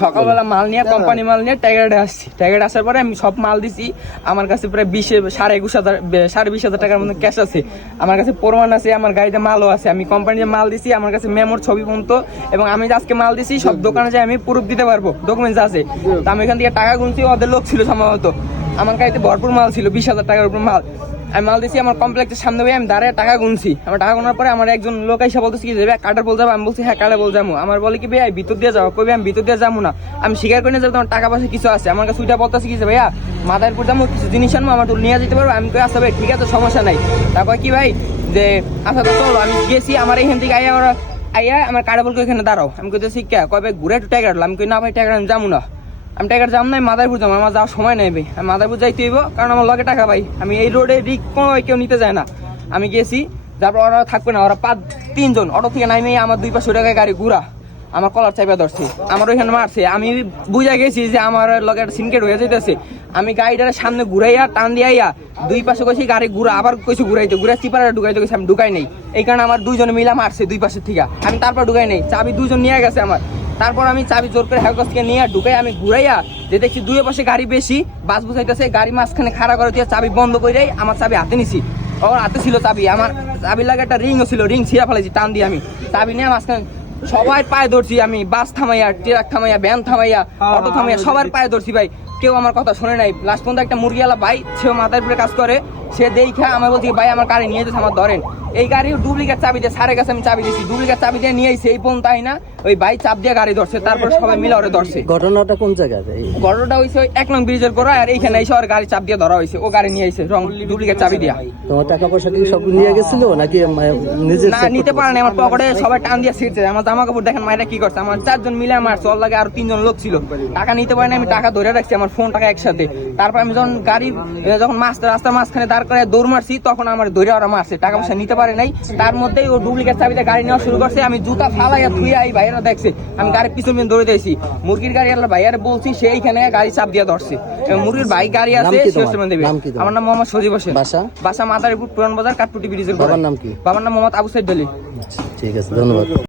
সকালবেলা মাল নিয়ে কোম্পানি মাল নিয়ে টাইগারে আসছি। টাইগারে আসার পরে আমি সব মাল দিছি। আমার কাছে প্রায় 20,000 টাকার মতো ক্যাশ আছে। আমার কাছে প্রমাণ আছে, আমার গাড়িতে মালও আছে। আমি কোম্পানিতে মাল দিছি, আমার কাছে মেমোর ছবি পর্যন্ত, এবং আমি আজকে মাল দিছি সব দোকানে যাই আমি প্রুফ দিতে পারবো, ডকুমেন্টস আছে। তো আমি এখান থেকে টাকা গুনছি, ওদের লোক ছিল সম্ভবত। আমার গাড়িতে ভরপুর মাল ছিল, 20,000 টাকার উপর মাল। আমি মাল দিছি আমার কমপ্লেক্সের সামনে ভাই, আমি দাঁড়িয়ে টাকা গুনছি। আমার টাকা গোনার পরে আমার একজন লোক এসে বলতেছি কি যাবে কাটার বল যাবো, আমি বলছি হ্যাঁ কাটার বল যাবো। আমার বলে কি ভাই ভিতর দিয়ে যাবো, কবি আমি ভিতর দিয়ে যাবো না, আমি স্বীকার করি না যে তোমার টাকা পয়সা কিছু আছে। আমার কাছে ওইটা বলতেছি কি যে ভাইয়া মাদারপুর যাবো, কিছু জিনিস আনবো, আমার তো নিয়ে যেতে পারবো। আমি কই আচ্ছা ভাই ঠিক আছে সমস্যা নাই। তারপর কি ভাই যে আচ্ছা তো চলো, আমি গেছি। আমার এখান থেকে আইয়া আমার কাটা বলকে এখানে দাঁড়াও। আমি কইতেছি কে, কবে ঘুরে একটু টাকা আমি কই না ভাই টাকা আমি যাবো না, আমি টাকার যাম নাই, মাদারপুর যাবো, আমার যাওয়ার সময় নেই ভাই, আমি মাদারপুর যাইতে হইব, কারণ আমার লগে টাকা ভাই। আমি এই রোডে রিক কোনো কেউ নিতে যায় না। আমি গেছি, তারপর ওরা থাকবে না, ওরা 5-3 জন অটো থেকে নামে আমার 200 টাকায় গাড়ি ঘুরা আমার কলার চাইপা ধরছে, আমার ওইখানে মারছে। আমি বুঝা গেছি যে আমার লগে সিনকেট হয়ে যেতেছে। আমি গাড়িটার সামনে ঘুরাইয়া টান দিয়াইয়া 2 পাশে কইছি গাড়ি ঘুরা, আবার কইছি ঘুরাইতে, ঘুরা চিপারে ঢুকাইতে কইছি, আমি ঢুকাই নেই। এই কারণে আমার 2 জন মিলা মারছে 2 পাশের থেকে। আমি তারপর ঢুকাই নেই, চাবি 2 জন নিয়ে গেছে আমার। তারপর আমি চাবি জোর করে হ্যাকার থেকে নিয়ে ঢুকাই আমি ঘুরাইয়া যে দেখছি 2 পাশে গাড়ি বেশি, বাস বুঝাইতেছে, গাড়ি মাঝখানে খাড়া করে দিয়ে চাবি বন্ধ করে আমার চাবি হাতে নিছি। ওর হাতে ছিল চাবি, আমার চাবি লাগে একটা রিংও ছিল, রিং ছিঁড়া ফেলেছি টান দিয়ে। আমি চাবি নিয়ে মাঝখানে সবাই পায়ে ধরছি, আমি বাস থামাইয়া, ট্রাক থামাইয়া, ভ্যান থামাইয়া, অটো থামাইয়া সবার পায়ে ধরছি ভাই। কেউ আমার কথা শোনে নাই। লাস্ট পর্যন্ত একটা মুরগিওয়ালা ভাই, সেও মাথার উপরে কাজ করে, সে দেখা আমার বলছি ভাই আমার গাড়ি নিয়ে যেতে, আমার ধরেন। এই গাড়ি ডুপ্লিকেট চাবি দিয়ে সারের কাছে আমি চাবি দিয়েছি, ডুপ্লিকেট চাবি দিয়ে নিয়ে এই পর্যন্ত তাই না, ওই ভাই চাপ দিয়ে গাড়ি ধরছে, তারপর সবাই মিলে ওরে ধরছে। ঘটনাটা কোন জায়গায়? ঘটনাটা হয়েছে ওই 1 নং ব্রিজের পর, আর এইখানে এসে ওর গাড়ি চাপ দিয়ে ধরা হয়েছে, ও গাড়ি নিয়ে এসে রং ডুপ্লিকেট চাবি দিয়া। তোমার টাকা পয়সা কি সব নিয়ে গেছিল নাকি নিজে? না নিতে পারে না, আমার পকেটে সবাই টান দিয়ে ছিঁড়ছে। আমার জামা কাপড় দেখেন মায়েরা কি করছে, আমার 4 জন মিলে মারছে, ওর লাগে আর 3 জন লোক ছিল। টাকা নিতে পারে না, আমি টাকা ধরে রাখছি, আমার ফোন টাকা একসাথে। তারপর আমি যখন গাড়ি যখন রাস্তার মাঝখানে দাঁড় করে দৌড় মারছি, তখন আমার ধরে ওরা মারছে, টাকা পয়সা নিতে পারে নাই। তার মধ্যেই ও ডুপ্লিকেট চাবিতে গাড়ি নেওয়া শুরু করছে। আমি জুতা ফালাইয়া থুইয়া এই ভাইয়েরা দেখছে, আমি গাড়ির পিছনে দৌড়ে দিয়েছি। মুরগির গাড়ি আল্লাহ ভাইয়ারে বলছি, সেইখানে গাড়ি চাপ দিয়ে ধরছে। মুরগির ভাই গাড়ি আছে, আমার নাম মোহাম্মদ সজীব হোসেন, বাসা মাদারীপুর পুরান বাজার কাঠপুটি ব্রিজের। বাবার নাম কি? বাবার নাম মোহাম্মদ আবু সাইদ আলী। ঠিক আছে, ধন্যবাদ।